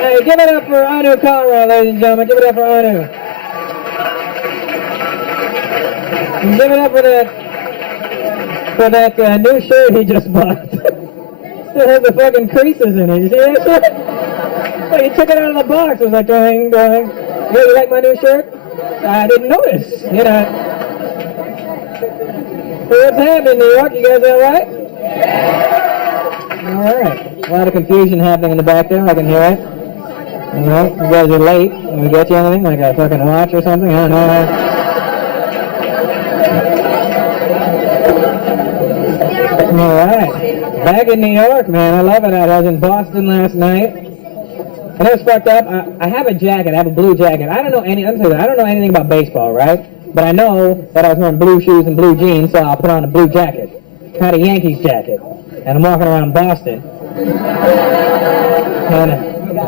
Hey, give it up for Anu Conrad, ladies and gentlemen. Give it up for Anu. And give it up for that new shirt he just bought. Still has the fucking creases in it. You see that shit? Like he took it out of the box. It was like, going. Hey, you like my new shirt? I didn't notice. You know. So what's happening in New York? You guys all right? All right. A lot of confusion happening in the back there. I can hear it. All right. You guys are late. Can we get you anything? Like a fucking watch or something? I don't know. All right. Back in New York, man. I love it. I was in Boston last night. And it was fucked up. I have a jacket. I have a blue jacket. I don't know anything about baseball, right? But I know that I was wearing blue shoes and blue jeans, so I'll put on a blue jacket. Kind of Yankees jacket. And I'm walking around Boston.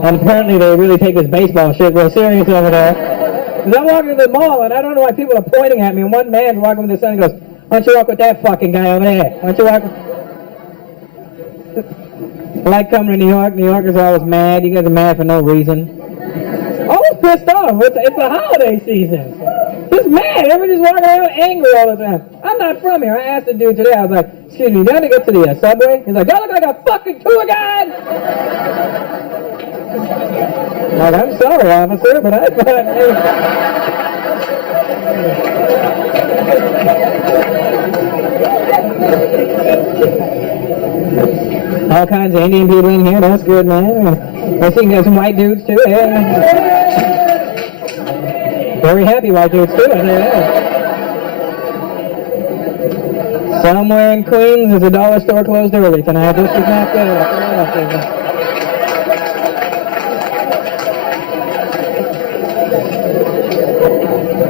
And apparently they really take this baseball shit real serious over there. Because I'm walking to the mall, and I don't know why people are pointing at me. And one man's walking with his son and goes, "Why don't you walk with that fucking guy over there? Why don't you walk with..." I like coming to New York. New Yorkers are always mad. You guys are mad for no reason. Always pissed off. It's the holiday season. Just mad. Everybody's walking around angry all the time. I'm not from here. I asked the dude today. I was like, "Excuse me, do I have to get to the subway?" He's like, "Do I look like a fucking tour guide?" Like, I'm sorry, officer, but I thought... All kinds of Indian people in here. That's good, man. I see you got some white dudes, too. Yeah. Very happy white dudes, too. Yeah. Somewhere in Queens, there's a dollar store closed early tonight. This is not good.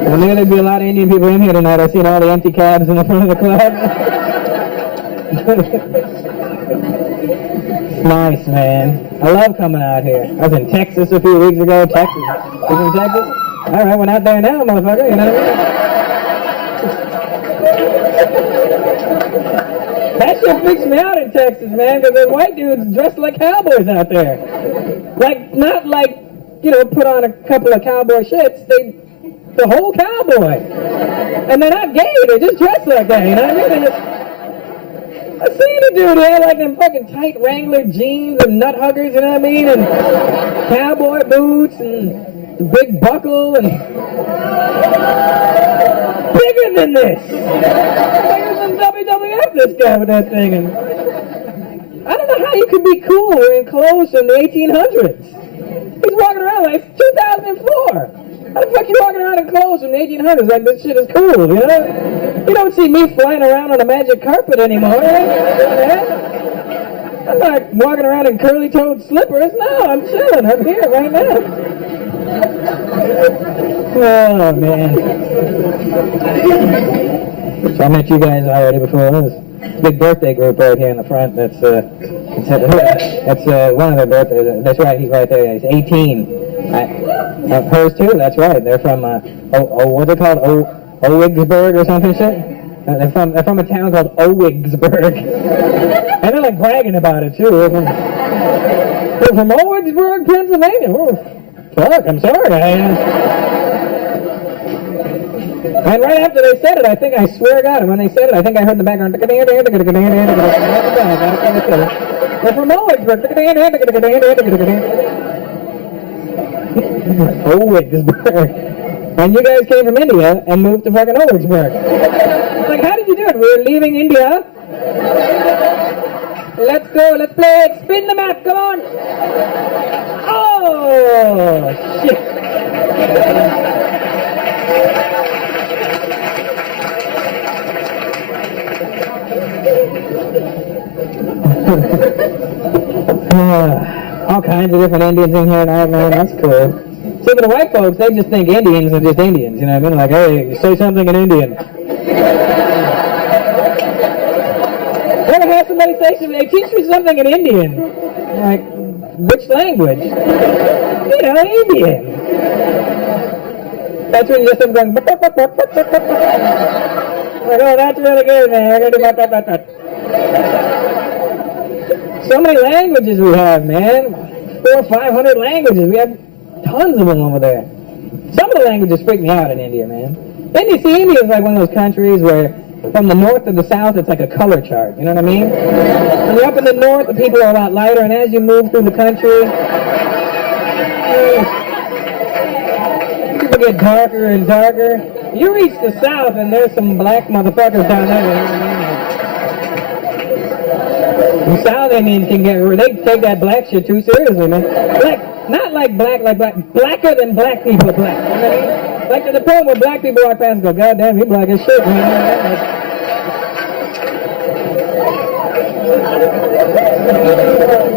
I knew there'd be a lot of Indian people in here tonight. I've seen all the empty cabs in the front of the club. Nice, man. I love coming out here. I was in Texas a few weeks ago. Texas? Was in Texas? All right, we're not there now, motherfucker. You know what I mean? That shit freaks me out in Texas, man, because there's white dudes dressed like cowboys out there. Like, not like, you know, put on a couple of cowboy shits. The whole cowboy. And they're not gay, they just dress like that, you know what I mean? I seen a dude, he had like them fucking tight Wrangler jeans and nut huggers, you know what I mean? And cowboy boots and the big buckle and... Bigger than this! Bigger than WWF, this guy with that thing. And I don't know how you could be cool in clothes from the 1800s. He's walking around like it's 2004. How the fuck you walking around in clothes from the 1800s like this shit is cool, you know? You don't see me flying around on a magic carpet anymore, right? I'm not walking around in curly-toed slippers. No, I'm chilling. I'm here right now. Oh, man. So I met you guys already before. There's a big birthday group right here in the front. That's one of their birthdays. That's right, he's right there. He's 18. Hers too, that's right. They're from, what's it called? Owigsburg or something shit? They're from a town called Owigsburg. And they're like bragging about it too. They're from Owigsburg, Pennsylvania. Oh, fuck, I'm sorry. And right after they said it, I swear to God, when they said it, I think I heard in the background. They're from Owigsburg. Owigsburg. And you guys came from India and moved to fucking Owigsburg. Like, how did you do it? We were leaving India. Let's go, let's play. Spin the map, come on. Oh, shit. All kinds of different Indians in here tonight, man. That's cool. See, but the white folks, they just think Indians are just Indians. You know what I mean? Like, hey, say something in Indian. Ever have somebody say something? Hey, teach me something in Indian. Like, which language? You know, Indian. That's when you just start going. Like, oh, that's really good, man. I gotta do that. So many languages we have, man. 400 or 500 languages. We have tons of them over there. Some of the languages freak me out in India, man. India is like one of those countries where from the north to the south, it's like a color chart. You know what I mean? When you're up in the north, the people are a lot lighter, and as you move through the country, people get darker and darker. You reach the south, and there's some black motherfuckers down there. You know what I mean? The South Indians can they take that black shit too seriously, man. Not like black, blacker than black people are black. You know what I mean? Like to the point where black people walk past and go, God damn, he black as shit, man.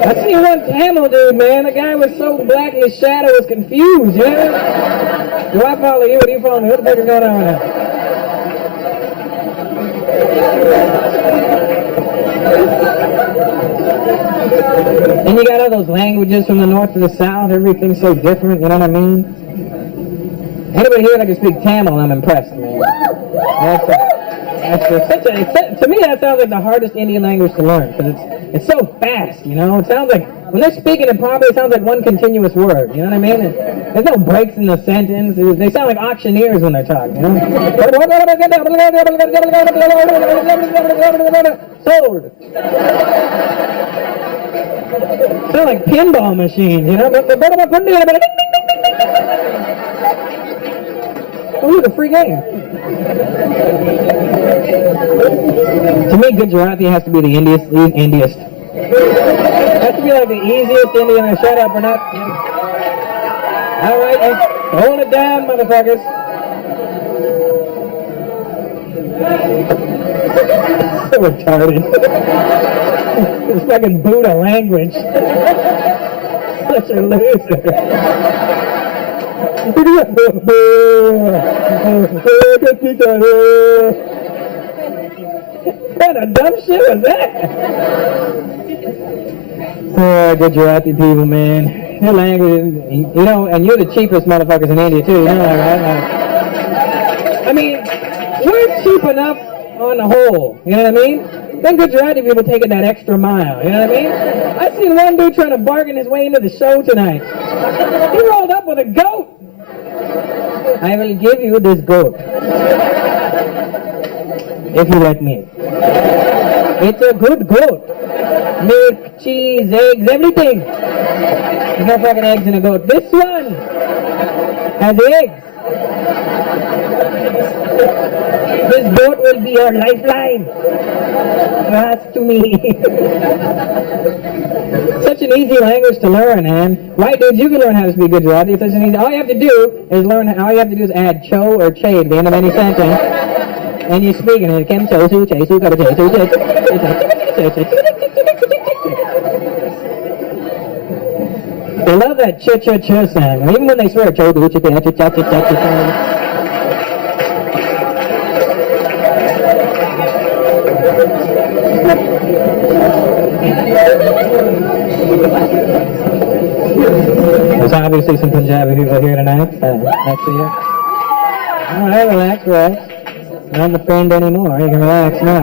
I seen one Tamil dude, man. The guy was so black his shadow was confused, you know? Do I follow you? Or do you follow me? What the fuck is going on right now? And you got all those languages from the north to the south, everything's so different, you know what I mean? Anybody here that can speak Tamil, I'm impressed, man. To me, that sounds like the hardest Indian language to learn, because it's so fast, you know? It sounds like, when they're speaking it properly, it sounds like one continuous word, you know what I mean? There's no breaks in the sentence. They sound like auctioneers when they're talking, you know? Sold. Sound like pinball machines, you know? Oh, it's a free game. To me, Gujarati has to be the Indiest. Has to be like the easiest Indian. Shut up or not. All right, hold it down, motherfuckers. So retarded. It's fucking Buddha language. Such a loser. What a dumb shit was that? Oh, Gujarati people, man. Their language, you know, and you're the cheapest motherfuckers in India, too. You know that, right? I mean, we're cheap enough on the whole. You know what I mean? Then Gujarati people taking that extra mile. You know what I mean? I seen one dude trying to bargain his way into the show tonight. He rolled up with a goat. I will give you this goat. If you let me. It's a good goat. Milk, cheese, eggs, everything. There's no fucking eggs in a goat. This one has eggs. This goat will be your lifeline. Trust to me. Such an easy language to learn, man. White dudes, you can learn how to speak Gujarati. It's such an easy. All you have to do is add cho or che at the end of any sentence, and you speak in it. They love that cha-cha-cha sound. Even when they swear, cho do cha cha cha cha cha cha. There's obviously some Punjabi people here tonight. Next to you. Alright, relax. Not the friend anymore. You can relax now.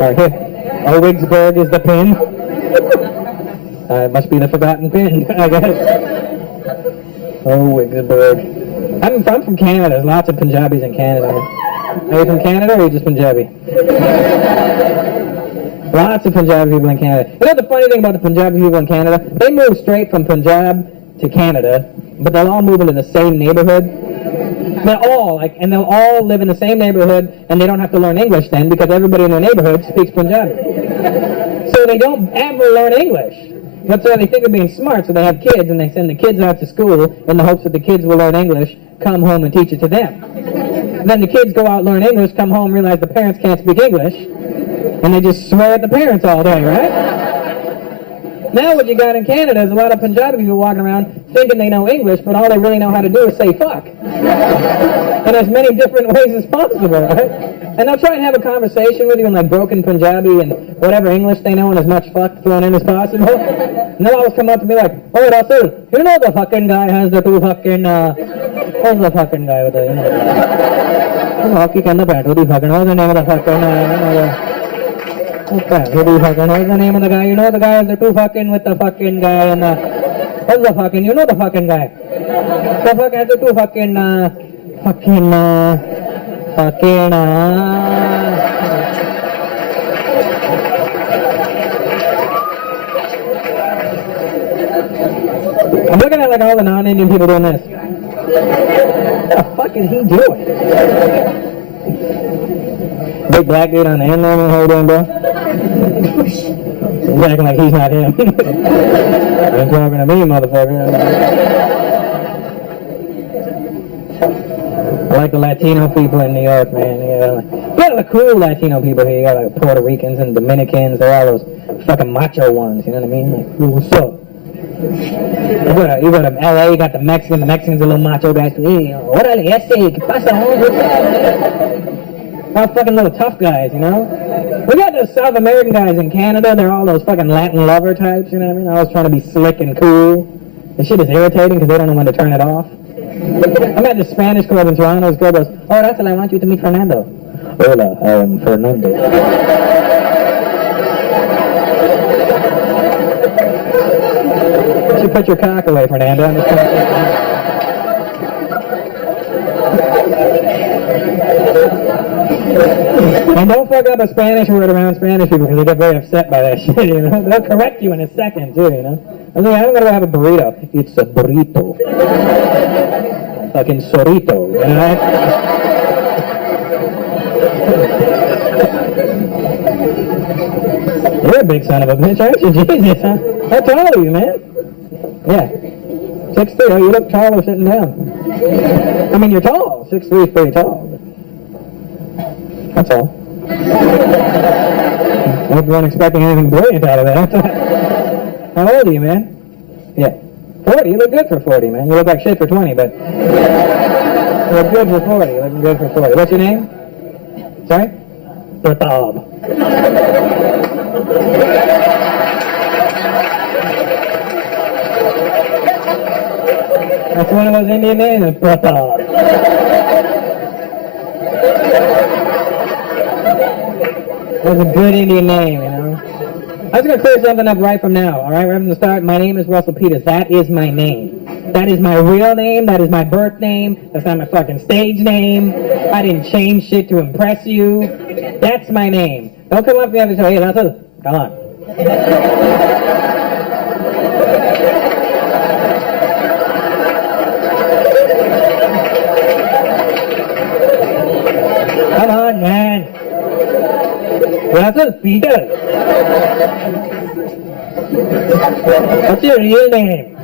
Alright, here. Owigsburg is the pin. It must be the forgotten pin, I guess. Owigsburg. I'm from Canada. There's lots of Punjabis in Canada. Are you from Canada or are you just Punjabi? Lots of Punjabi people in Canada. You know the funny thing about the Punjabi people in Canada? They move straight from Punjab to Canada, but they'll all move into the same neighborhood. They'll all live in the same neighborhood, and they don't have to learn English then, because everybody in their neighborhood speaks Punjabi. So they don't ever learn English. But so they think of being smart, so they have kids, and they send the kids out to school in the hopes that the kids will learn English, come home and teach it to them. Then the kids go out, learn English, come home, realize the parents can't speak English, and they just swear at the parents all day, right? Now what you got in Canada is a lot of Punjabi people walking around thinking they know English, but all they really know how to do is say fuck. In as many different ways as possible, right? And they'll try and have a conversation with you in like broken Punjabi and whatever English they know and as much fuck thrown in as possible. And they'll always come up to me like, oh Russell, you know the fucking guy has the two fucking, who's the fucking guy with the, hockey can the bat, what's the name of the fucking, what's the name of the guy? You know the guy has the two fucking with the fucking guy and what's the fucking, you know the fucking guy. The fuck has the two fucking, I'm looking at like all the non-Indian people doing this. What the fuck is he doing? Big black dude on the end line, how you doing, bro? He's acting like he's not him. You're talking to me, motherfucker. I like the Latino people in New York, man. You got the cool Latino people here. You got like Puerto Ricans and Dominicans. They're all those fucking macho ones. You know what I mean? Like, what's up? You go to LA, you got the Mexicans. The Mexicans are little macho guys. Hey, órale, ¿qué pasa? All fucking little tough guys, you know? We got those South American guys in Canada. They're all those fucking Latin lover types, you know what I mean? Always trying to be slick and cool. This shit is irritating because they don't know when to turn it off. I'm at the Spanish club in Toronto. This girl goes, oh, Russell, I want you to meet Fernando. Hola, I am Fernando. You should put your cock away, Fernando. I'm just trying to... And don't fuck up a Spanish word around Spanish people because they get very upset by that shit, you know? They'll correct you in a second, too, you know? I was like, I'm gonna have a burrito. It's a burrito. Fucking sorrito, you know? You're a big son of a bitch, aren't you? Jesus, huh? How tall are you, man? Yeah. 6'3". Oh, you look taller sitting down. I mean, you're tall. 6'3" is pretty tall. That's all. I wasn't expecting anything brilliant out of that. How old are you, man? Yeah. 40. You look good for 40, man. You look like shit for 20, but you look good for 40. You're looking good for 40. What's your name? Sorry? Pratap. That's one of those Indian names, Pratap. That's a good Indian name, you know. I was going to clear something up right from now, all right? Right from the start, my name is Russell Peters. That is my name. That is my real name. That is my birth name. That's not my fucking stage name. I didn't change shit to impress you. That's my name. Don't come up to me and say, hey, Russell, come on. Come on, man. Russell Peters. What's your real name?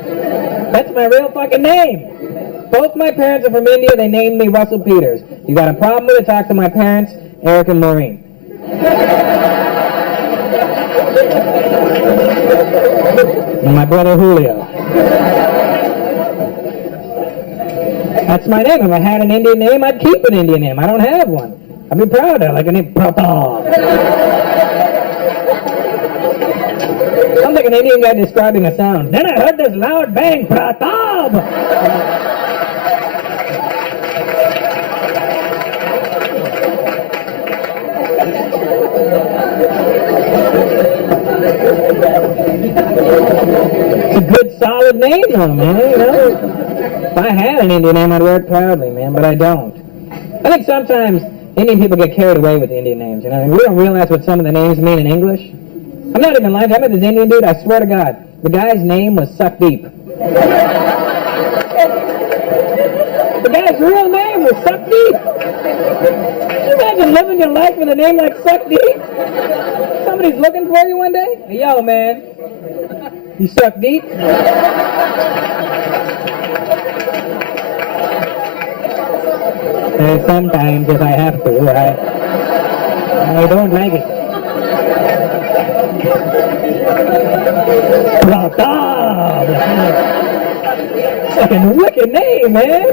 That's my real fucking name. Both my parents are from India. They named me Russell Peters. You got a problem with it? Talk to my parents, Eric and Maureen. And my brother Julio. That's my name. If I had an Indian name, I'd keep an Indian name. I don't have one. I'd be proud of it, like a name, Pratap. Sounds like an Indian guy describing a sound. Then I heard this loud bang, Pratap! It's a good, solid name, though, man, you know? If I had an Indian name, I'd wear it proudly, man, but I don't. I think sometimes Indian people get carried away with Indian names, you know? And we don't realize what some of the names mean in English. I'm not even lying. I met this Indian dude, I swear to God. The guy's name was Suck Deep. The guy's real name was Suck Deep. Can you imagine living your life with a name like Suck Deep? Somebody's looking for you one day? Hey, yo, man. You suck deep? Sometimes if I have to, I don't like it. Fucking wicked name, man.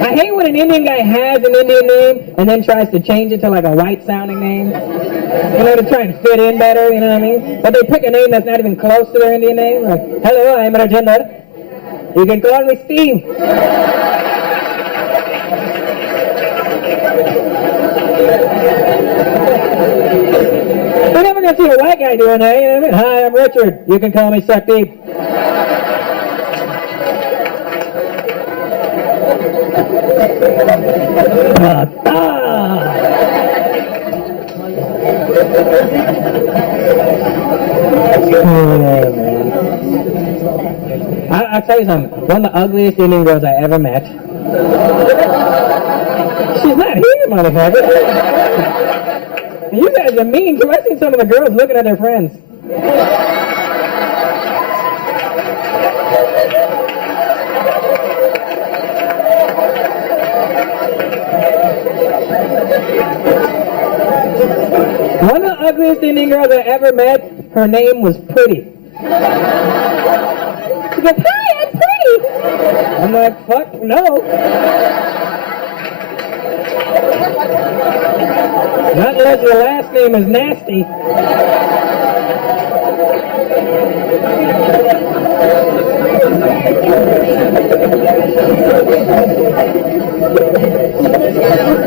I hate when an Indian guy has an Indian name and then tries to change it to like a white sounding name. You know, to try and fit in better, you know what I mean? But they pick a name that's not even close to their Indian name. Like, hello, I'm Rajendra. You can call me Steve. You're never gonna see a white guy doing that, you know what I mean? Hi, I'm Richard. You can call me Suckdeep. I'll tell you something. One of the ugliest Indian girls I ever met. She's not here, motherfucker. You guys are mean too. I've seen some of the girls looking at their friends. One of the ugliest Indian girls I ever met, her name was Pretty. She goes, hi, I'm Pretty. I'm like, fuck, no. Not unless your last name is Nasty.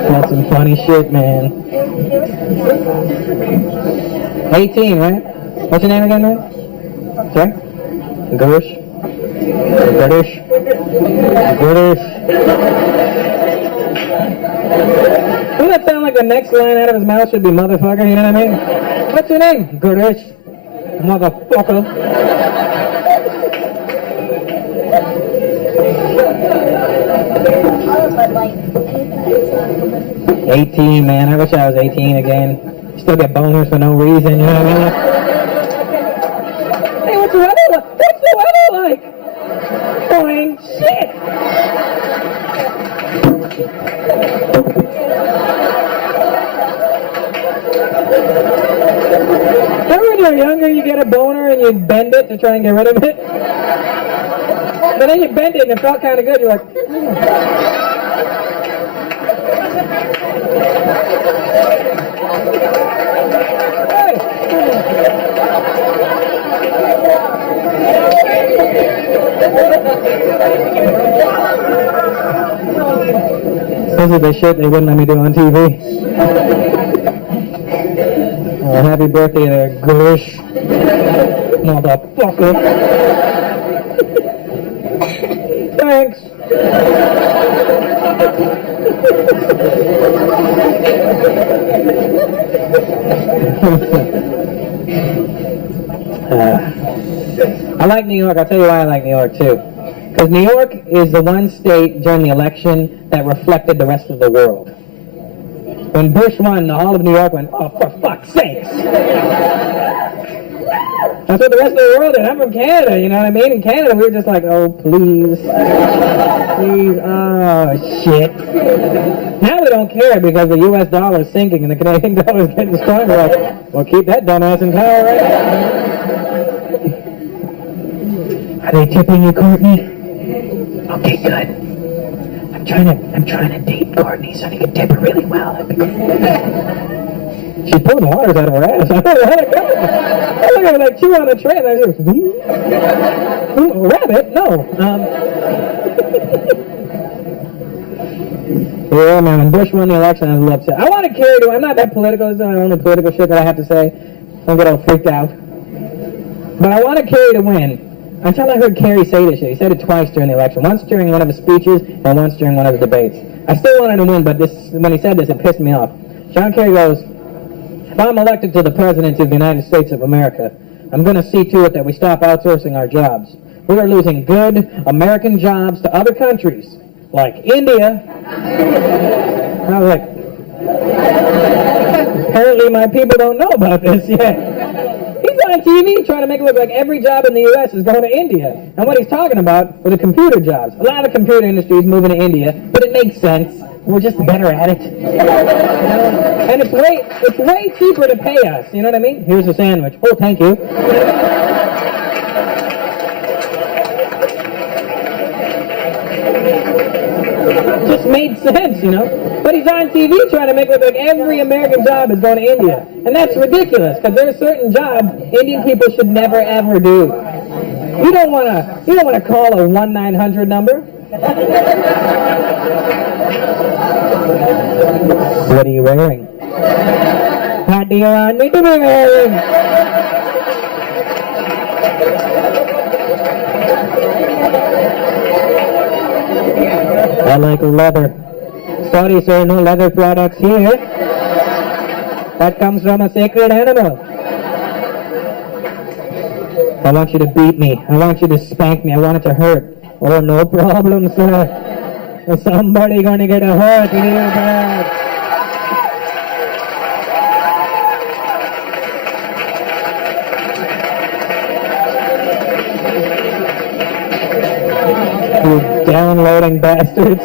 That's some funny shit, man. 18, right? What's your name again, man? Sorry? Gurish? British? British? Doesn't that sound like the next line out of his mouth should be motherfucker, you know what I mean? What's your name? Gurish. Motherfucker. 18, man. I wish I was 18 again. Still get boners for no reason, you know what I mean? Hey, what's the weather like? What's the weather like? Boing, shit! Remember when you're younger, you get a boner and you bend it to try and get rid of it? But then you bent it and it felt kind of good. You're like, this is the shit they wouldn't let me do on TV. Oh, happy birthday there, Gush. Motherfucker. Thanks. I like New York. I'll tell you why I like New York, too. Because New York is the one state during the election that reflected the rest of the world. When Bush won, all of New York went, oh, for fuck's sakes. That's what the rest of the world did. I'm from Canada, you know what I mean? In Canada, we were just like, oh, please. Please, oh, shit. Now they don't care because the U.S. dollar is sinking and the Canadian dollar is getting stronger. Like, well, keep that dumbass in power, right? Are they tipping you, Courtney? Okay, good. I'm trying to date Courtney so I can tip her really well. She's pulling waters out of her ass. I don't know how to go. I look at her like chew on a tray and I just, rabbit? No. Yeah, man, when Bush won the election, I was upset. I want to carry to, I'm not that political. This is the only political shit that I have to say. Don't get all freaked out. But I want to Kerry to win. Until I heard Kerry say this shit. He said it twice during the election. Once during one of his speeches and once during one of his debates. I still wanted to win, but when he said this, it pissed me off. John Kerry goes, if I'm elected to the presidency of the United States of America, I'm going to see to it that we stop outsourcing our jobs. We are losing good American jobs to other countries, like India. I was like, apparently my people don't know about this yet. He's on TV trying to make it look like every job in the U.S. is going to India. And what he's talking about were the computer jobs. A lot of the computer industry is moving to India, but it makes sense we're just better at it. You know? And it's way cheaper to pay us. You know what I mean? Here's a sandwich. Oh, thank you. Just made sense, you know. But he's on TV trying to make it look like every American job is going to India, and that's ridiculous because there are certain jobs Indian people should never ever do. You don't want to call a 1-900 number. What are you wearing? What do you want me to be wearing? I like leather. Sorry, sir, no leather products here. That comes from a sacred animal. I want you to beat me. I want you to spank me. I want it to hurt. Oh, no problem, sir. Somebody gonna get a hurt real bad. You downloading bastards.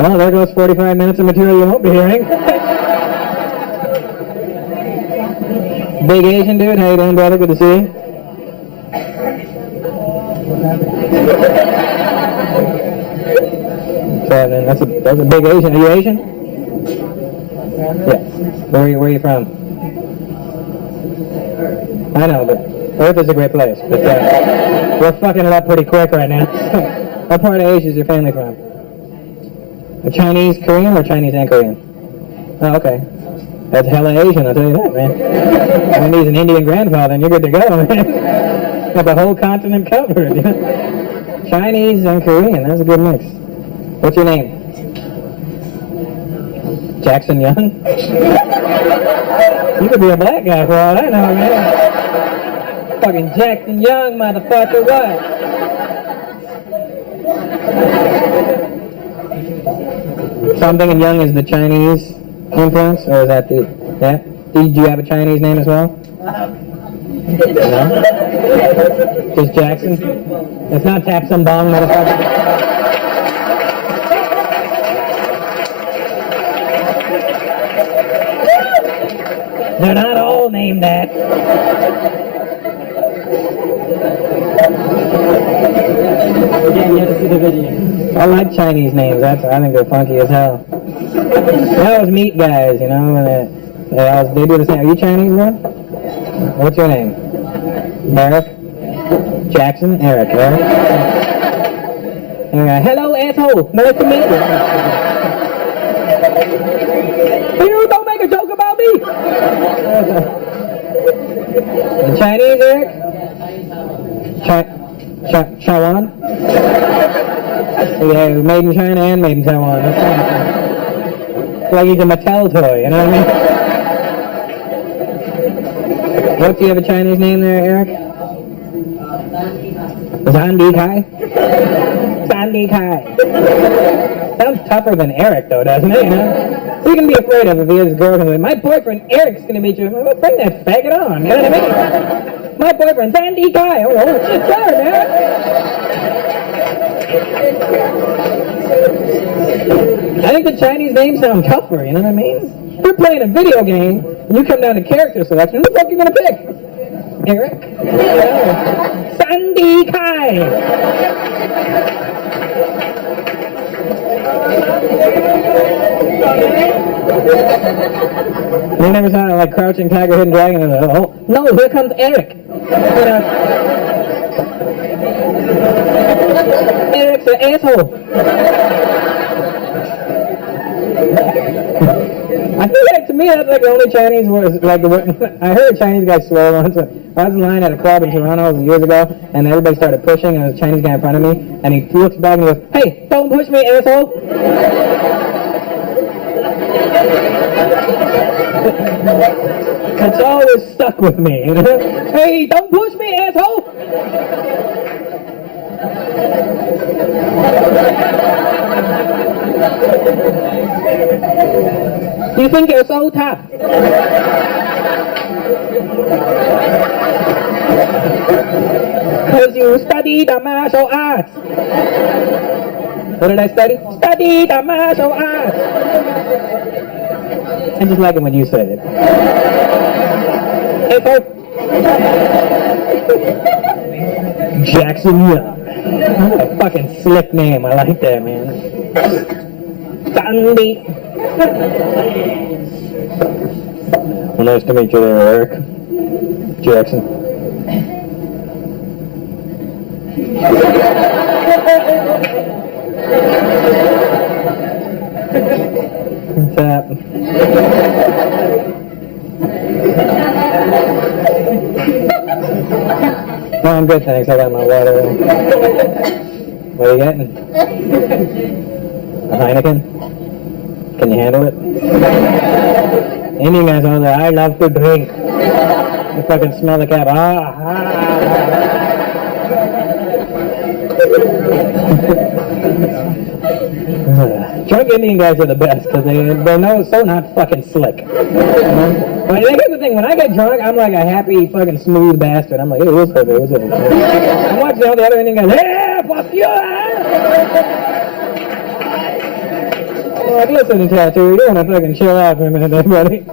Well, there goes 45 minutes of material you won't be hearing. Big Asian dude, how you doing, brother? Good to see you. That's a big Asian. Are you Asian? Yeah. Where are you from? I know, but Earth is a great place. But we're fucking it up pretty quick right now. What part of Asia is your family from? A Chinese, Korean, or Chinese and Korean? Oh, okay. That's hella Asian, I'll tell you that, man. When he's an Indian grandfather, and you're good to go, man. Got the whole continent covered. You know? Chinese and Korean, that's a good mix. What's your name? Jackson Young? You could be a black guy for all I know, man. Fucking Jackson Young, motherfucker, what? So I'm thinking Young is the Chinese influence, or is that the, yeah? Did you have a Chinese name as well? No? Just Jackson? It's not Tap Some Bong, motherfucker. They're not all named that. Again, you have to see the video. I like Chinese names. I think they're funky as hell. I always meet guys, you know, and they do the same. Are you Chinese, bro? What's your name? Eric? Jackson? Eric, right? Hello, asshole. Nice to meet you. You don't make a joke about me. The Chinese, Eric? Taiwan? Yeah, made in China and made in Taiwan. That's fine. It's like he's a Mattel toy, you know what I mean? What, do you have a Chinese name there, Eric? Zandi Kai? Zandi Kai. Sounds tougher than Eric, though, doesn't it? You know? So you can be afraid of if he has a girl who's like, my boyfriend Eric's going to meet you. Well, bring that faggot on, you know what I mean? My boyfriend, Zandi Kai. Oh, shit, sorry, man. I think the Chinese names sound tougher, you know what I mean? We're playing a video game, and you come down to character selection, who the fuck are you going to pick? Eric? Sandy Kai! You never saw like Crouching Tiger, Hidden Dragon, and oh, no, here comes Eric! Eric's an asshole! I feel like, to me, that's like the only Chinese word. Like, I heard a Chinese guy swear once. I was in line at a club in Toronto years ago, and everybody started pushing, and there was a Chinese guy in front of me, and he looks back and goes, "Hey, don't push me, asshole!" It's always stuck with me, you know? Hey, don't push me, asshole! You think you're so tough? Because you study the martial arts. What did I study? Study the martial arts. I just like it when you say it. Hey, folks. Jackson Young. What a fucking slick name. I like that, man. Gandhi. Well, nice to meet you there, Eric. Jackson. What's that? No, I'm good, thanks. I got my water. What are you getting? A Heineken? Can you handle it? Indian guys over there, I love to drink. You fucking smell the cap. Drunk Indian guys are the best because they know so not fucking slick. But here's the thing, when I get drunk, I'm like a happy fucking smooth bastard. I'm like, hey, what's up, what's up? I'm watching all the other Indian guys, hey, fuck you! I'm like, listen, tattoo, you want to fucking chill out for a minute, everybody.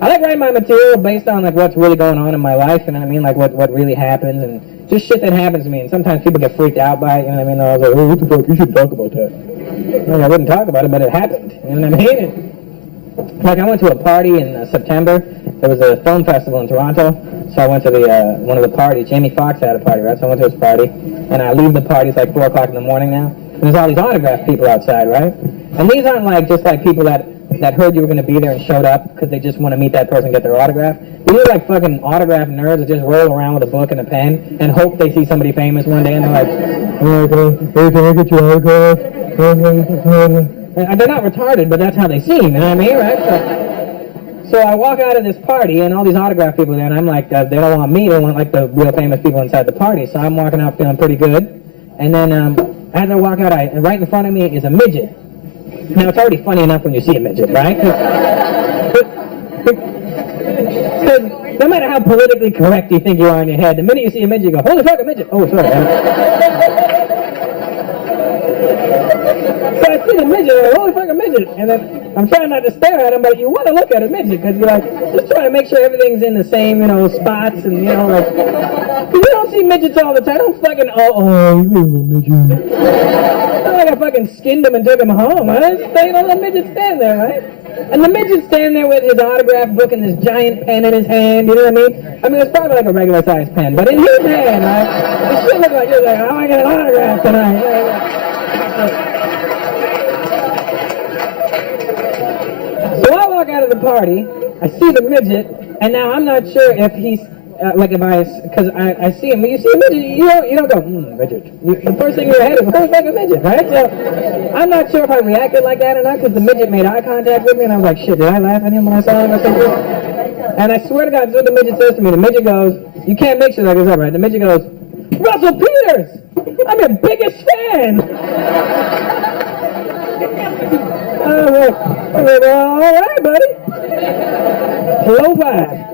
I like writing my material based on like what's really going on in my life, you know what I mean? Like what really happens and just shit that happens to me. And sometimes people get freaked out by it, you know what I mean? I was like, oh, what the fuck, you should talk about that. Like, I wouldn't talk about it, but it happened, you know what I mean? Like I went to a party in September. There was a film festival in Toronto, so I went to one of the parties. Jamie Foxx had a party, right? So I went to his party, and I leave the party. It's like 4 o'clock in the morning now. And there's all these autograph people outside, right? And these aren't like just like people that heard you were going to be there and showed up because they just want to meet that person and get their autograph. These are like fucking autograph nerds that just roll around with a book and a pen and hope they see somebody famous one day and they're like, oh, can I get your autograph? And they're not retarded, but that's how they seem, you know what I mean, right? So I walk out of this party and all these autograph people there, and I'm like, they don't want me, they want like the real famous people inside the party. So I'm walking out feeling pretty good. And then as I walk out, right in front of me is a midget. Now, it's already funny enough when you see a midget, right? Because no matter how politically correct you think you are in your head, the minute you see a midget, you go, holy fuck, a midget! Oh, sorry. So I see the midget, I'm like, holy fuck, a midget! And then I'm trying not to stare at him, but you want to look at a midget, because you're like, just trying to make sure everything's in the same, you know, spots, and, you know, like, because you don't see midgets all the time. Don't fucking, midget. Like I fucking skinned him and took him home. I just let the midget stand there, right? And the midget stand there with his autograph book and this giant pen in his hand, you know what I mean? I mean, it's probably like a regular sized pen, but in his hand, right? It should look like, you're like, oh, I got an autograph tonight. So I walk out of the party, I see the midget, and now I'm not sure if he's, because I see him, you see a midget, you don't go, midget. The first thing in your head is, oh, it's like a midget, right? So I'm not sure if I reacted like that or not, because the midget made eye contact with me, and I was like, shit, did I laugh at him when I saw him or something? And I swear to God, that's what the midget says to me. The midget goes, you can't make sure that goes up, right? The midget goes, Russell Peters! I'm your biggest fan! I went, all right, buddy. Hello, bye.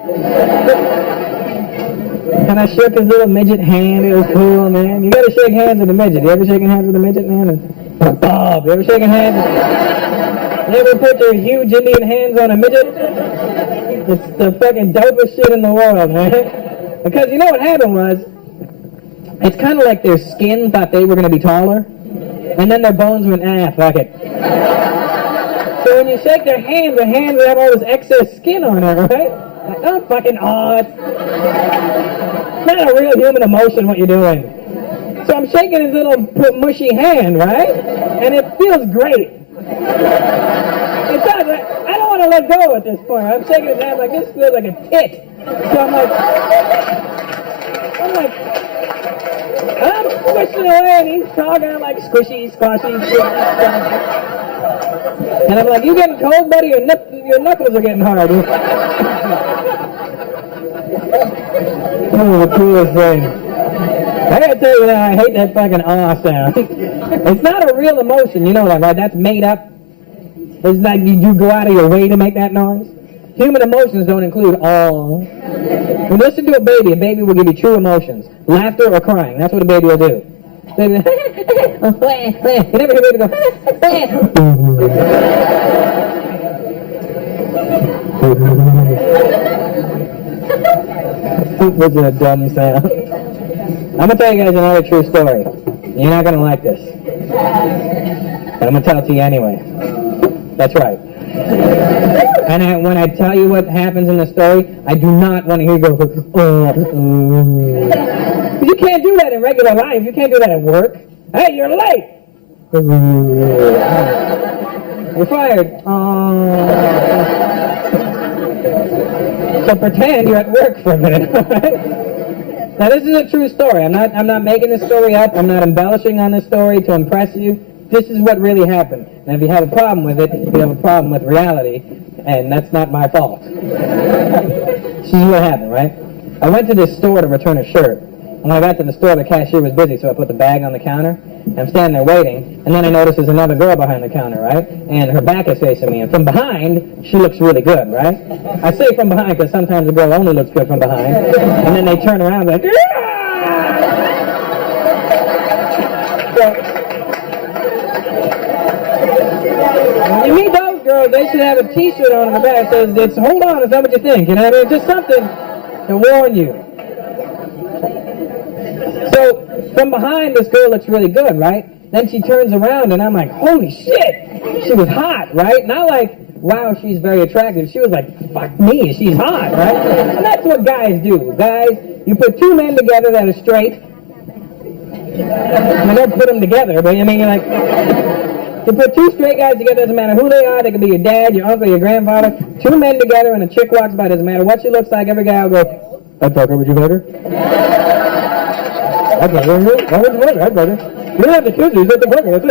And I shook his little midget hand. It was cool, man. You gotta shake hands with a midget. You ever shaking hands with a midget, man? Bob, you ever shaking hands? You ever put your huge Indian hands on a midget? It's the fucking dopest shit in the world, man. Because you know what happened was, it's kind of like their skin thought they were going to be taller, and then their bones went, fuck it. So when you shake their hands have all this excess skin on it, right? Like, oh, fucking odd. It's not a real human emotion what you're doing. So I'm shaking his little mushy hand, right? And it feels great. It does. I don't want to let go at this point. I'm shaking his hand like this feels like a tit. So I'm squishing away and he's talking. I'm like squishy, squashy, squashy. And I'm like, you getting cold, buddy? Your knuckles are getting hard. Oh, the coolest thing. I gotta tell you that I hate that fucking aw sound. It's not a real emotion, you know that, right? That's made up. It's like you go out of your way to make that noise. human emotions don't include all. When you listen to a baby will give you true emotions. Laughter or crying. That's what a baby will do. Baby, you never hear a baby go, which is a dumb sound. I'm going to tell you guys another true story. You're not going to like this. But I'm going to tell it to you anyway. That's right. And when I tell you what happens in the story, I do not want to hear you go, You can't do that in regular life. You can't do that at work. Hey, you're late. You're fired. So pretend you're at work for a minute. Now this is a true story. I'm not making this story up. I'm not embellishing on this story to impress you. This is what really happened. And if you have a problem with it, you have a problem with reality, and that's not my fault. This is what happened, right? I went to this store to return a shirt. When I got to the store, the cashier was busy, so I put the bag on the counter. I'm standing there waiting, and then I notice there's another girl behind the counter, right? And her back is facing me, and from behind, she looks really good, right? I say from behind because sometimes a girl only looks good from behind, and then they turn around like, yeah! So, when you meet those girls, they should have a t-shirt on in the back that says, it's, hold on, it's not what you think, you know what I mean? Just something to warn you. So, from behind, this girl looks really good, right? Then she turns around, and I'm like, holy shit! She was hot, right? Not like, wow, she's very attractive. She was like, fuck me, she's hot, right? And that's what guys do. Guys, you put two men together that are straight. You don't put them together, but I mean, you're like, you put two straight guys together, doesn't matter who they are, they could be your dad, your uncle, your grandfather. Two men together, and a chick walks by, doesn't matter what she looks like, every guy will go, I'd fuck her, would you fuck her? I'd fuck her, I'd fuck her. You don't have to kiss her, you just have to fuck her, that's it.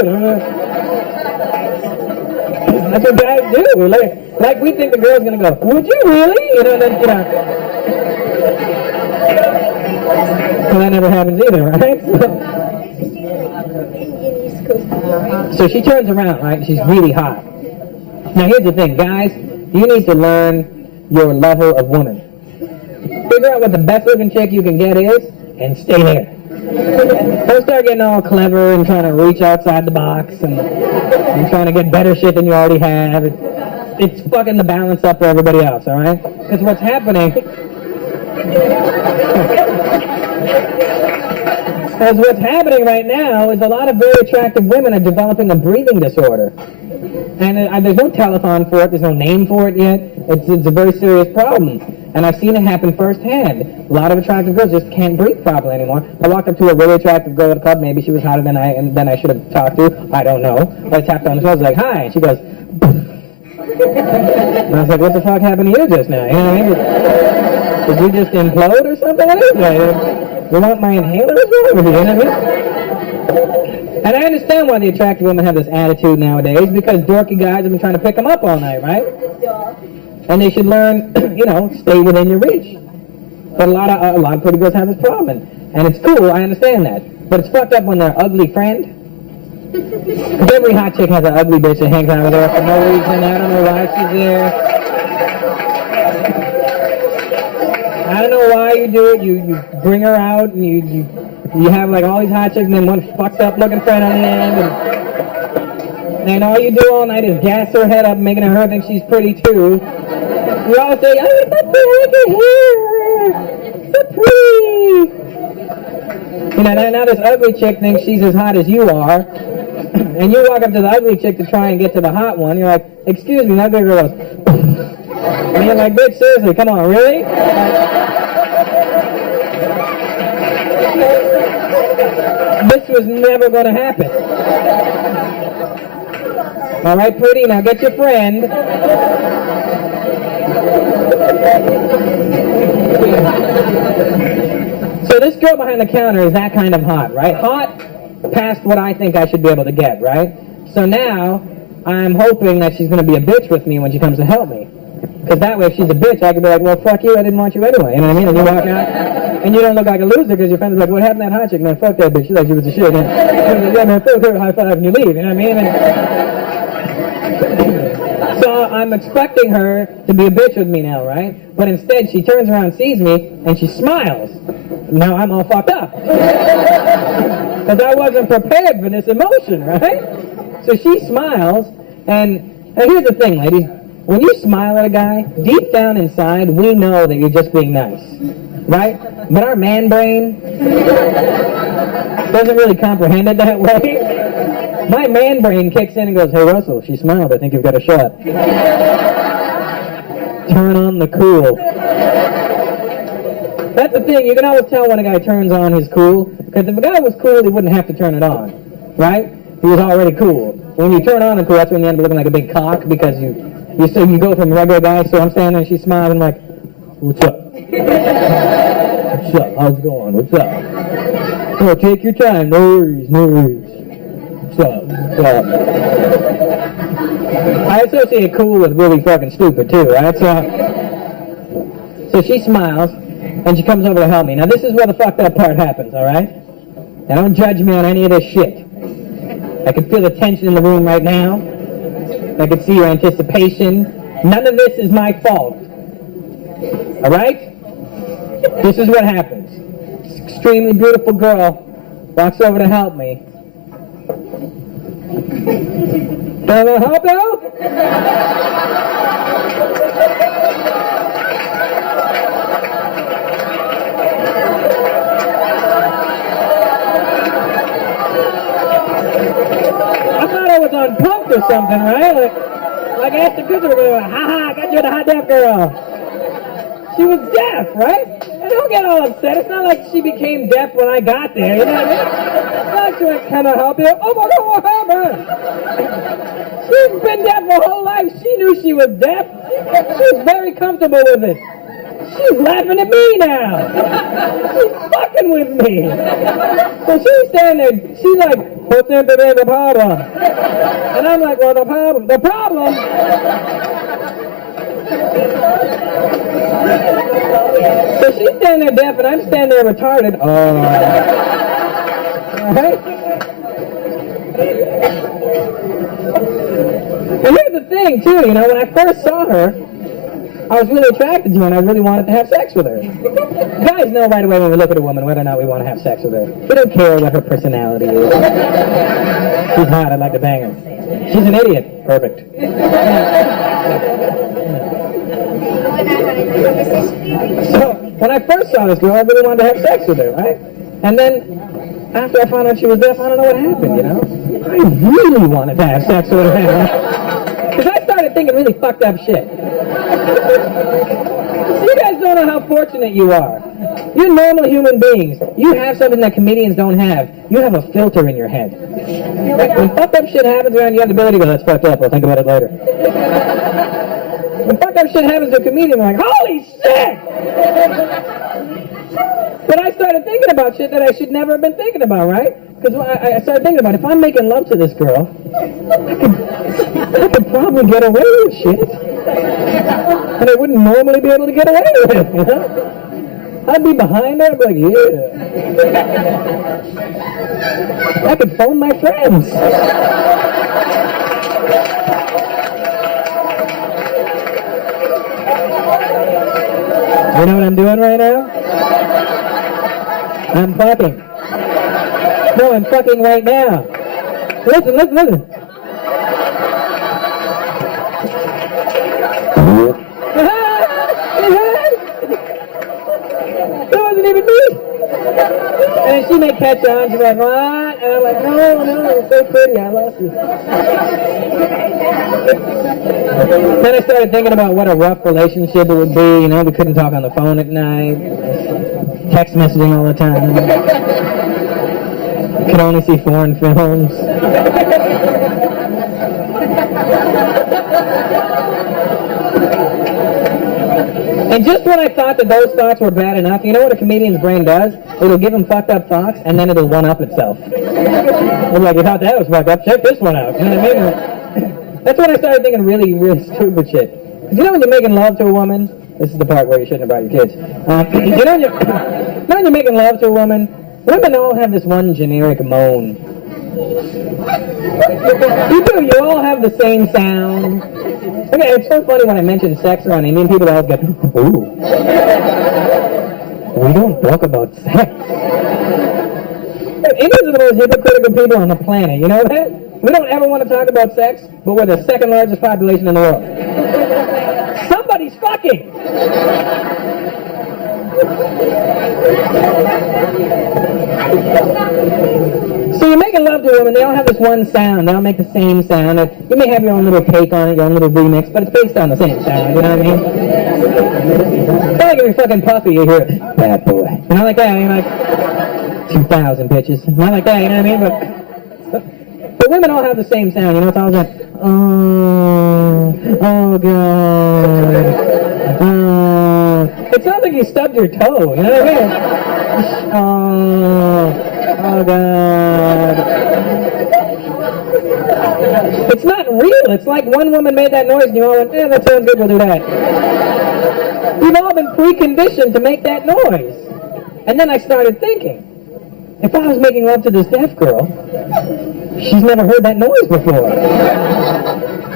That's what guys do. Like we think the girl's gonna go, would you really? You know, then, you know. So that never happens either, right? So she turns around, right? She's really hot. Now here's the thing, guys. You need to learn your level of woman. Figure out what the best looking chick you can get is, and stay there. Don't start getting all clever and trying to reach outside the box and trying to get better shit than you already have. It's fucking the balance up for everybody else, alright? Because what's happening... Because what's happening right now is a lot of very attractive women are developing a breathing disorder. And there's no telethon for it, there's no name for it yet. It's a very serious problem. And I've seen it happen firsthand. A lot of attractive girls just can't breathe properly anymore. I walked up to a really attractive girl at a club, maybe she was hotter than I should have talked to, I don't know. But I tapped on the shoulder, I was like, hi, and she goes, and I was like, what the fuck happened to you just now? You know what I mean? Did you just implode or something? What is that? You want my inhaler as well? You know what I mean? And I understand why the attractive women have this attitude nowadays, because dorky guys have been trying to pick them up all night, right? And they should learn, you know, stay within your reach. But a lot of pretty girls have this problem, and it's cool, I understand that. But it's fucked up when they're ugly friend. Because every hot chick has an ugly bitch that hangs out with her for no reason. I don't know why she's there. I don't know why you do it. You bring her out and you have like all these hot chicks and then one fucked up looking friend on the end. And all you do all night is gas her head up, making her think she's pretty too. You all say, oh, it's so pretty, look at her. So pretty. You know, now this ugly chick thinks she's as hot as you are. And you walk up to the ugly chick to try and get to the hot one. You're like, excuse me, that big girl goes, and you're like, bitch, seriously, come on, really? This was never going to happen. All right, pretty, now get your friend. So this girl behind the counter is that kind of hot, right? Hot past what I think I should be able to get, right? So now, I'm hoping that she's going to be a bitch with me when she comes to help me. Because that way, if she's a bitch, I can be like, well, fuck you, I didn't want you anyway. You know what I mean? And you walk out, and you don't look like a loser because your friend's like, what happened to that hot chick? Man, fuck that bitch. She's like, she was a shit. And, yeah, man, fuck her, high five, and you leave. You know what I mean? And, so I'm expecting her to be a bitch with me now, right? But instead, she turns around, sees me, and she smiles. Now I'm all fucked up. Because I wasn't prepared for this emotion, right? So she smiles, and here's the thing, ladies. When you smile at a guy, deep down inside, we know that you're just being nice, right? But our man brain doesn't really comprehend it that way. My man brain kicks in and goes, "Hey, Russell, she smiled. I think you've got a shot." Turn on the cool. That's the thing. You can always tell when a guy turns on his cool. Because if a guy was cool, he wouldn't have to turn it on, right? He was already cool. When you turn on the cool, that's when you end up looking like a big cock because you go from a regular guy. So I'm standing there and she's smiling like, "What's up? What's up? How's it going? What's up? Oh, take your time. No worries, no worries. What's up? What's up?" I associate cool with really fucking stupid too, right? So she smiles and she comes over to help me. Now this is where the fucked up part happens, all right? Now don't judge me on any of this shit. I can feel the tension in the room right now. I can see your anticipation. None of this is my fault. All right? This is what happens. This extremely beautiful girl walks over to help me. Can I help you? I thought I was on Pumped or something, right? Like Ashton Kutcher going, "Ha ha, I got you the hot deaf girl." She was deaf, right? And don't get all upset. It's not like she became deaf when I got there, you know what I mean? It's not like she went, "Can I help you?" "Oh my God, what happened?" She's been deaf her whole life. She knew she was deaf. She's very comfortable with it. She's laughing at me now. She's fucking with me. So she's standing there. She's like, "What's the problem?" And I'm like, "Well, the problem. So she's standing there deaf and I'm standing there retarded. Oh. Right? And here's the thing, too, you know, when I first saw her, I was really attracted to her and I really wanted to have sex with her. Guys know right away when we look at a woman whether or not we want to have sex with her. We don't care what her personality is. She's hot, I'd like to bang her. She's an idiot. Perfect. So, when I first saw this girl, I really wanted to have sex with her, right? And then, after I found out she was deaf, I don't know what happened, you know? I really wanted to have sex with her, because I started thinking really fucked up shit. So you guys don't know how fortunate you are. You're normal human beings. You have something that comedians don't have. You have a filter in your head. When fucked up shit happens around, you have the ability to go, "That's fucked up, we'll think about it later." When fucked up shit happens to a comedian, they're like, "Holy shit!" But I started thinking about shit that I should never have been thinking about, right? Because I started thinking about, if I'm making love to this girl, I could probably get away with shit. And I wouldn't normally be able to get away with it, you know? I'd be behind her, I'd be like, "Yeah." I could phone my friends. You know what I'm doing right now? I'm fucking. No, I'm fucking right now. Listen. That wasn't even me. And she may catch on. She's like, "What?" And I'm like, no, it's so pretty. I love you. Then I started thinking about what a rough relationship it would be. You know, we couldn't talk on the phone at night. Text messaging all the time. We could only see foreign films. And just when I thought that those thoughts were bad enough, you know what a comedian's brain does? It'll give him fucked up thoughts, and then it'll one-up itself. It's like, "You thought that was fucked up? Check this one out." You know what I mean? That's when I started thinking really, really stupid shit. You know when you're making love to a woman? This is the part where you shouldn't have brought your kids. You know when you're making love to a woman, women all have this one generic moan. You do. You all have the same sound. Okay, it's so funny when I mention sex around Indian people, they always get, ooh. We don't talk about sex. Indians are the most hypocritical people on the planet. You know that? We don't ever want to talk about sex, but we're the second largest population in the world. Somebody's fucking. So you're making love to a woman, they all have this one sound, they all make the same sound. You may have your own little take on it, your own little remix, but it's based on the same sound, you know what I mean? It's like if you're fucking puffy, you hear, bad boy. You know, like that, you're like, 2,000 bitches. Not like that, you know what I mean? But women all have the same sound, you know, it's always like, oh God. It sounds like you stubbed your toe, you know what I mean? Oh God. It's not real. It's like one woman made that noise and you all went, that sounds good, we'll do that. We've all been preconditioned to make that noise. And then I started thinking, if I was making love to this deaf girl, she's never heard that noise before.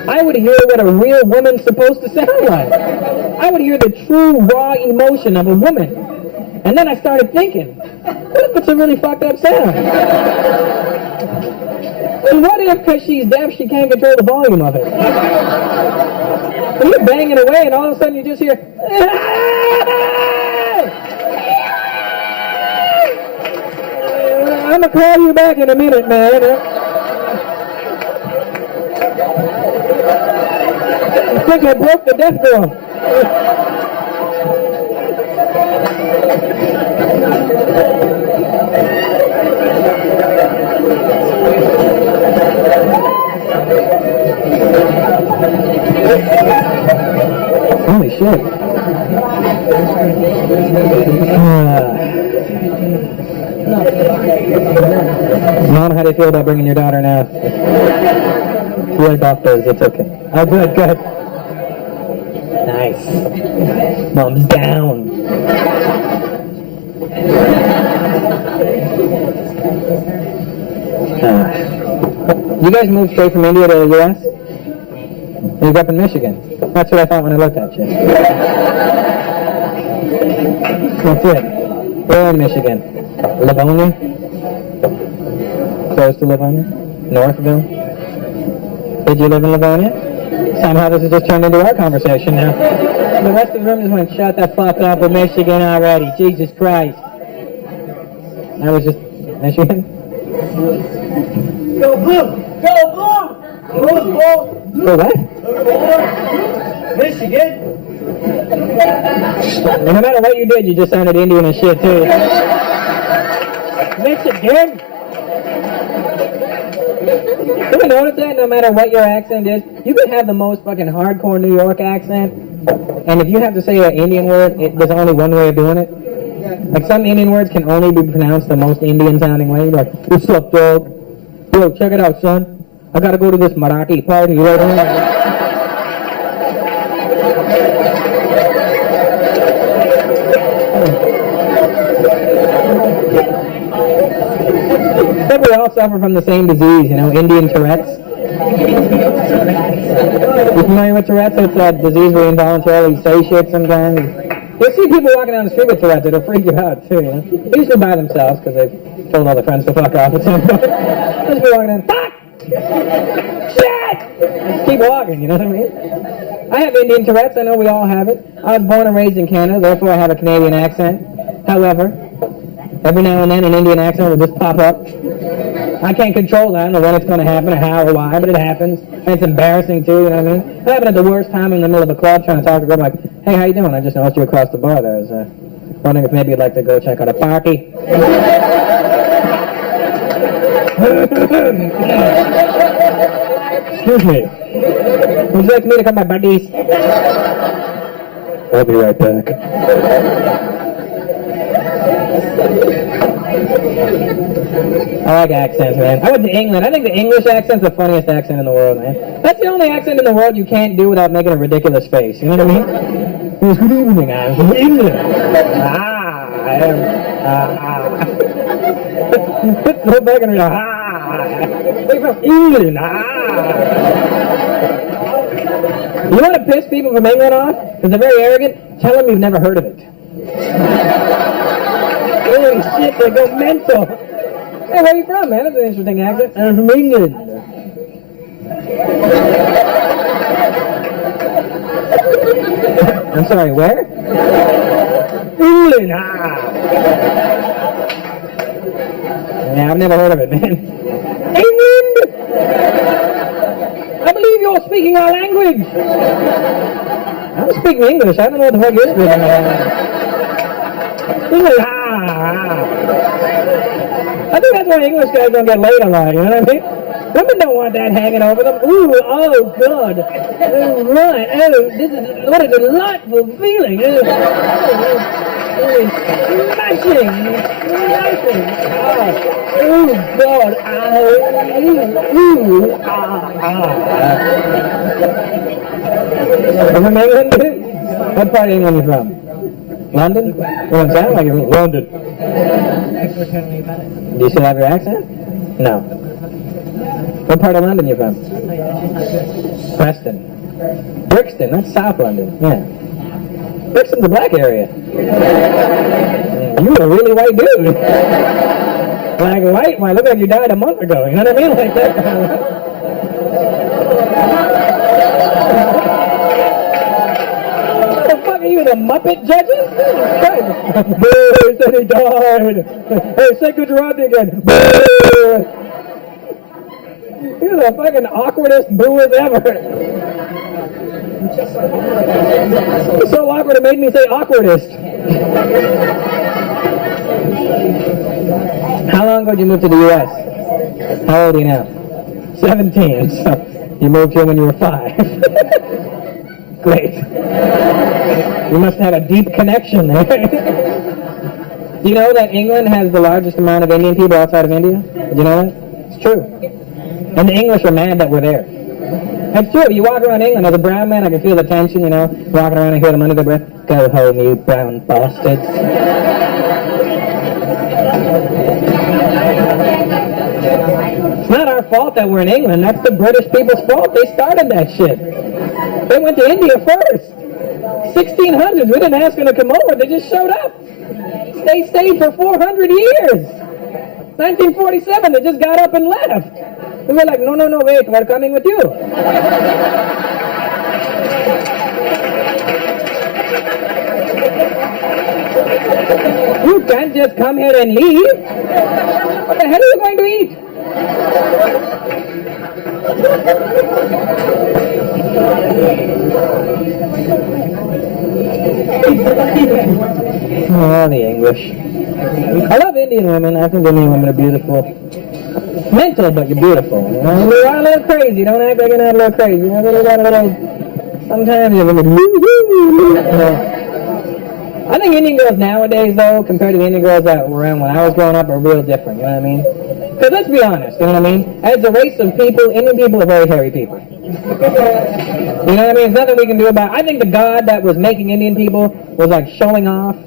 I would hear what a real woman's supposed to sound like. I would hear the true, raw emotion of a woman. And then I started thinking, what if it's a really fucked up sound? And what if, because she's deaf, she can't control the volume of it? And you're banging away, and all of a sudden you just hear, I'm going to call you back in a minute, man. I think I broke the deaf girl. Holy shit. Mom, how do you feel about bringing your daughter now? You're doctors, it's okay. Oh, good, good. Nice. Mom's down. You guys moved straight from India to the U.S.? You grew up in Michigan. That's what I thought when I looked at you. That's it. Where in Michigan? Livonia? Close to Livonia? Northville? Did you live in Livonia? Somehow this has just turned into our conversation now. The rest of the room just went, shut the fuck up with Michigan already. Jesus Christ. I was just, Michigan? Go blue! Go blue! Blue, blue! For what? Michigan! And no matter what you did, you just sounded Indian as shit too. Michigan! You ever notice that no matter what your accent is, you can have the most fucking hardcore New York accent, and if you have to say an Indian word, there's only one way of doing it. Like some Indian words can only be pronounced the most Indian sounding way. Like, what's up, dog? Yo, check it out, son. I gotta go to this Marathi party right now. But we all suffer from the same disease, you know, Indian Tourette's. You familiar with Tourette's? It's a disease where you involuntarily say shit sometimes. You'll see people walking down the street with Tourette's, it'll freak you out too, you know. Usually by themselves, because they've told all their friends to fuck off at some point. Just be walking down, fuck! Shit! Just keep walking, you know what I mean? I have Indian Tourette's, I know we all have it. I was born and raised in Canada, therefore I have a Canadian accent. However, every now and then an Indian accent will just pop up. I can't control that. I don't know when it's going to happen or how or why, but it happens. And it's embarrassing too, you know what I mean? It happened at the worst time in the middle of a club trying to talk to a girl like, hey, how you doing? I just noticed you across the bar there. I was wondering if maybe you'd like to go check out a party. Excuse me. Would you like me to come, my buddies? I'll be right back. I like accents, man. I went to England. I think the English accent's the funniest accent in the world, man. That's the only accent in the world you can't do without making a ridiculous face. You know what I mean? Good evening, I'm from England. I am. It's so fucking real. We're from England. You want to piss people from England off? Because they're very arrogant. Tell them you've never heard of it. Holy shit, they go mental. Hey, where are you from, man? That's an interesting accent. I'm from England. I'm sorry, where? England. Yeah, I've never heard of it, man. England! I believe you're speaking our language. I'm speaking English. I don't know what the fuck you're speaking. English. I think that's why English guys don't get laid a lot, you know what I mean? Women don't want that hanging over them. Ooh, oh, God. Oh, right. Oh, this is, what a delightful feeling. Smashing. Oh, God. From England? What part of England are you from? London? You don't sound like you're from London. Do you still have your accent? No. What part of London are you from? Preston. Brixton, that's South London. Yeah. Brixton's a black area. You're a really white dude. Like white, might look like you died a month ago. You know what I mean? Like that. What the fuck are you, the Muppet judges? Boo, he said he died. Hey, say good job again. Boo. You're the fucking awkwardest booers ever. It's so awkward it made me say awkwardest. How long ago did you move to the U.S.? How old are you now? 17. So you moved here when you were 5. Great. You must have a deep connection there. Do you know that England has the largest amount of Indian people outside of India? Did you know that? It's true. And the English are mad that we're there. That's true. You walk around England as a brown man, I can feel the tension, you know. Walking around and hear them under their breath. Go home, you brown bastards. It's not our fault that we're in England. That's the British people's fault. They started that shit. They went to India first. 1600s. We didn't ask them to come over. They just showed up. They stayed for 400 years. 1947, they just got up and left. We were like, no, wait, we're coming with you. You can't just come here and leave. What the hell are you going to eat? Oh, the English. I love Indian women. I think Indian women are beautiful. Mental, but you're beautiful. You know, you're a little crazy. Don't act like you're not a little crazy. You know, sometimes you're a little. I think Indian girls nowadays, though, compared to the Indian girls that were in when I was growing up, are real different. You know what I mean? Because let's be honest. You know what I mean? As a race of people, Indian people are very hairy people. You know what I mean? There's nothing we can do about it. I think the god that was making Indian people was like showing off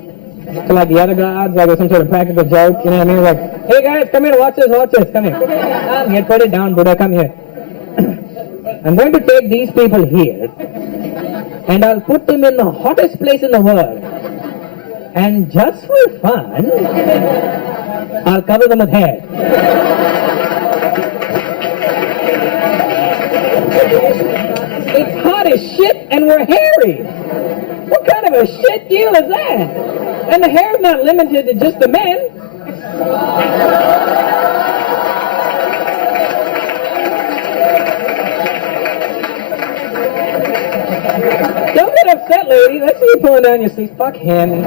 to like the other gods, like it was some sort of practical joke, you know what I mean? Like, hey guys, come here, watch this, come here. Come here, put it down, Buddha, come here. I'm going to take these people here, and I'll put them in the hottest place in the world. And just for fun, I'll cover them with hair. It's hot as shit, and we're hairy. What kind of a shit deal is that? And the hair's not limited to just the men. Don't get upset, lady. Let's see you pulling down your sleeves. Fuck him.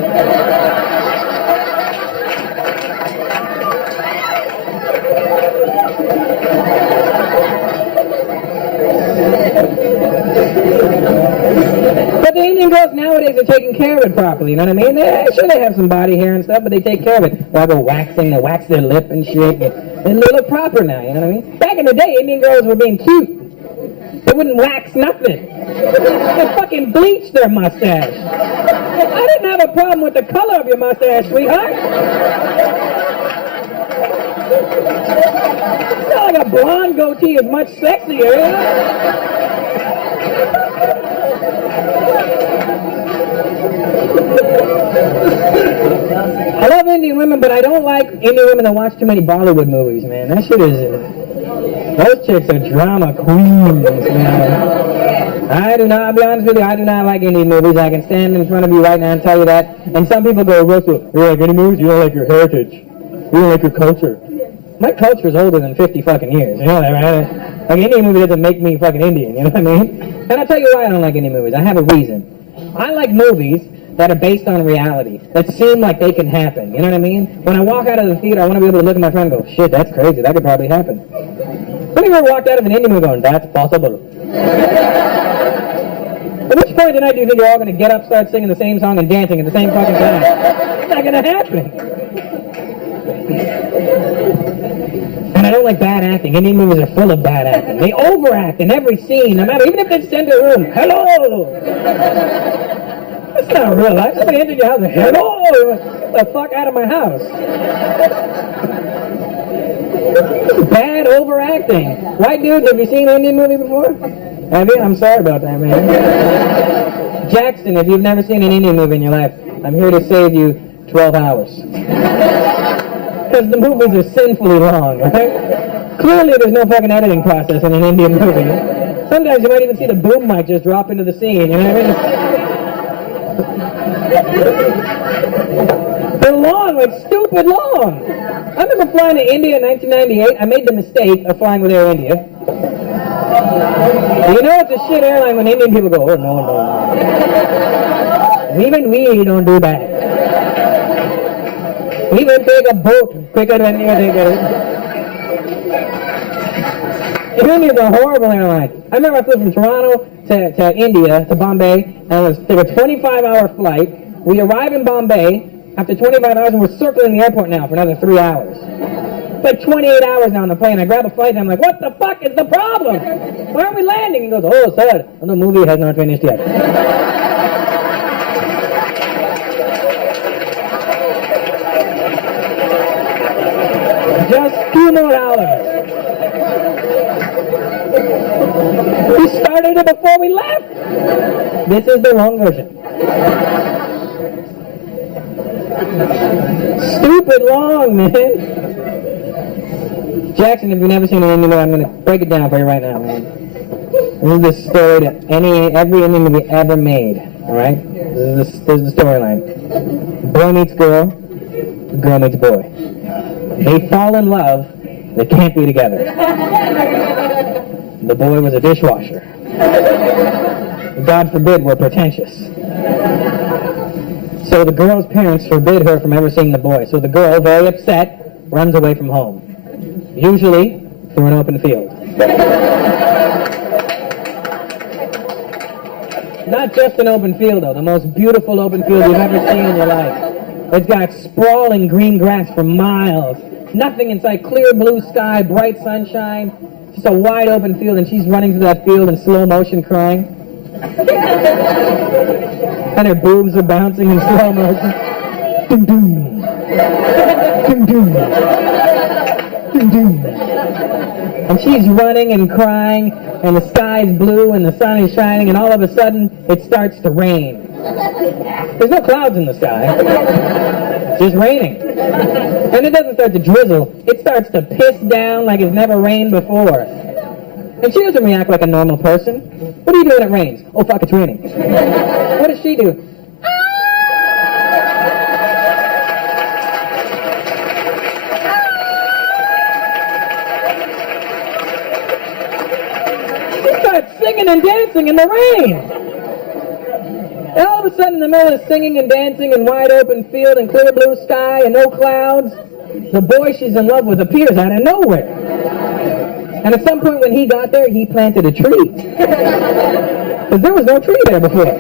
But the Indian girls nowadays are taking care of it properly, you know what I mean? Sure, they have some body hair and stuff, but they take care of it. They'll go waxing, they wax their lip and shit. They look proper now, you know what I mean? Back in the day, Indian girls were being cute. They wouldn't wax nothing. They fucking bleached their mustache. I didn't have a problem with the color of your mustache, sweetheart. It's not like a blonde goatee is much sexier, you know? I love Indian women, but I don't like Indian women that watch too many Bollywood movies, man. That shit is... those chicks are drama queens, man. I'll be honest with you, I do not like Indian movies. I can stand in front of you right now and tell you that. And some people go, Russell, you don't like Indian movies? You don't like your heritage. You don't like your culture. My culture is older than 50 fucking years, you know that, right? Like, Indian movie doesn't make me fucking Indian, you know what I mean? And I'll tell you why I don't like Indian movies. I have a reason. I like movies that are based on reality, that seem like they can happen, you know what I mean? When I walk out of the theater, I want to be able to look at my friend and go, shit, that's crazy, that could probably happen. When have you ever walked out of an Indian movie going, that's possible? At which point tonight do you think you're all going to get up, start singing the same song and dancing at the same fucking time? It's not going to happen. And I don't like bad acting. Indian movies are full of bad acting. They overact in every scene, no matter, even if they stand in a room, hello! That's not real life. Somebody entered your house and hello! Get the fuck out of my house. Bad overacting. White dudes, have you seen an Indian movie before? Have you? I'm sorry about that, man. Jackson, if you've never seen an Indian movie in your life, I'm here to save you 12 hours. Because the movies are sinfully long, right? Clearly there's no fucking editing process in an Indian movie. Sometimes you might even see the boom mic just drop into the scene, you know what I mean? They're long, like stupid long. I remember flying to India in 1998. I made the mistake of flying with Air India. You know it's a shit airline when Indian people go, oh no. Even we don't do that. We will take a boat quicker than you take it. India is a horrible airline. I remember I flew from Toronto to India, to Bombay, and it was a 25-hour flight. We arrive in Bombay after 25 hours, and we're circling the airport now for another 3 hours. It's like 28 hours now on the plane. I grab a flight, and I'm like, what the fuck is the problem? Why aren't we landing? He goes, oh, sir, the movie has not finished yet. Just 2 more hours. We started it before we left. This is the wrong version. Stupid long, man. Jackson, if you've never seen an Indian movie, I'm going to break it down for you right now, man. This is the story that every Indian movie ever made, alright? This is the storyline. Boy meets girl, girl meets boy. They fall in love, they can't be together. The boy was a dishwasher. God forbid we're pretentious. So the girl's parents forbid her from ever seeing the boy. So the girl, very upset, runs away from home. Usually through an open field. Not just an open field, though. The most beautiful open field you've ever seen in your life. It's got sprawling green grass for miles. Nothing in sight. Clear blue sky, bright sunshine. Just a wide open field, and she's running through that field in slow motion crying. And her boobs are bouncing in slow motion. Doom doom. Doom doom. Doom doom. And she's running and crying, and the sky's blue, and the sun is shining, and all of a sudden, it starts to rain. There's no clouds in the sky. It's just raining. And it doesn't start to drizzle. It starts to piss down like it's never rained before. And she doesn't react like a normal person. What do you do when it rains? Oh, fuck, it's raining. What does she do? She starts singing and dancing in the rain. And all of a sudden, in the middle of singing and dancing and wide open field and clear blue sky and no clouds, the boy she's in love with appears out of nowhere. And at some point when he got there, he planted a tree. Because there was no tree there before.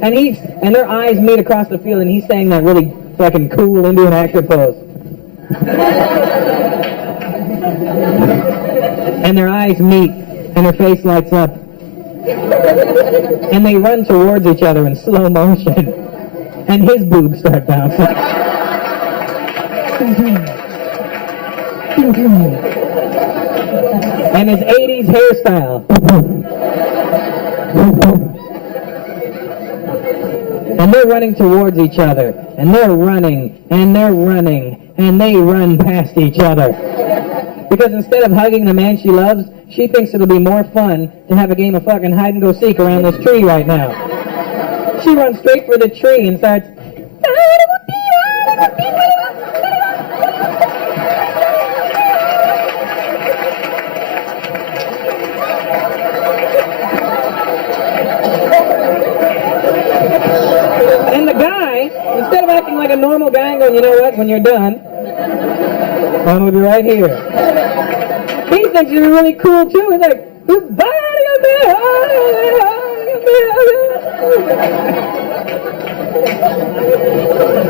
And their eyes meet across the field, and he's saying that really fucking cool Indian actor pose. And their eyes meet, and her face lights up. And they run towards each other in slow motion. And his boobs start bouncing. And his 80s hairstyle. And they're running towards each other. And they're running. And they're running. And they run past each other. Because instead of hugging the man she loves, she thinks it'll be more fun to have a game of fucking hide-and-go-seek around this tree right now. She runs straight for the tree and starts... And the guy, instead of acting like a normal guy and going, you know what, when you're done, I'm going to be right here. He thinks you're really cool too. He's like, goodbye.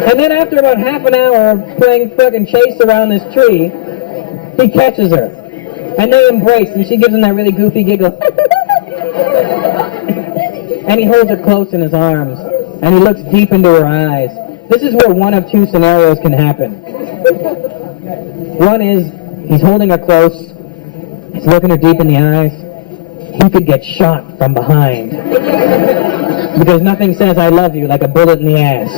And then after about half an hour of playing fucking chase around this tree, he catches her. And they embrace, and she gives him that really goofy giggle. And he holds her close in his arms, and he looks deep into her eyes. This is where one of two scenarios can happen. One is, he's holding her close, he's looking her deep in the eyes. He could get shot from behind. Because nothing says I love you like a bullet in the ass.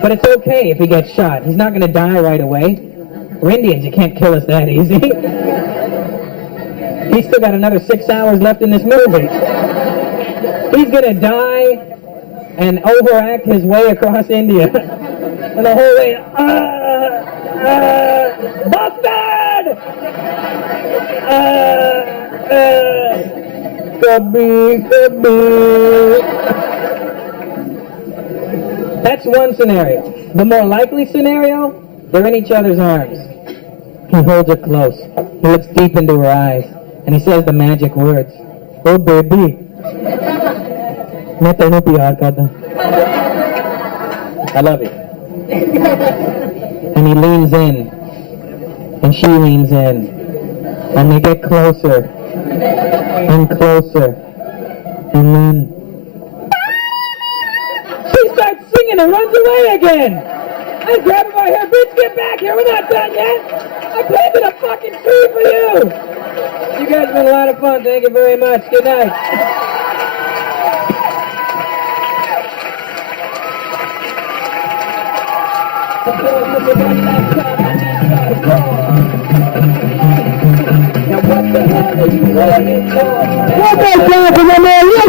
But it's okay if he gets shot. He's not going to die right away. We're Indians, you can't kill us that easy. He's still got another 6 hours left in this movie. He's going to die and overact his way across India. And the whole way, Bastard! Kabhi. That's one scenario. The more likely scenario, they're in each other's arms. He holds her close. He looks deep into her eyes. And he says the magic words. Oh, baby. I love you. And he leans in. And she leans in. And they get closer. And closer. And then... she starts singing and runs away again. I grab her by her, bitch, get back here. We're not done yet. I planted a fucking tree for you. You guys have been a lot of fun. Thank you very much. Good night. Now what the hell are you waiting for? What the hell is my man? Yes,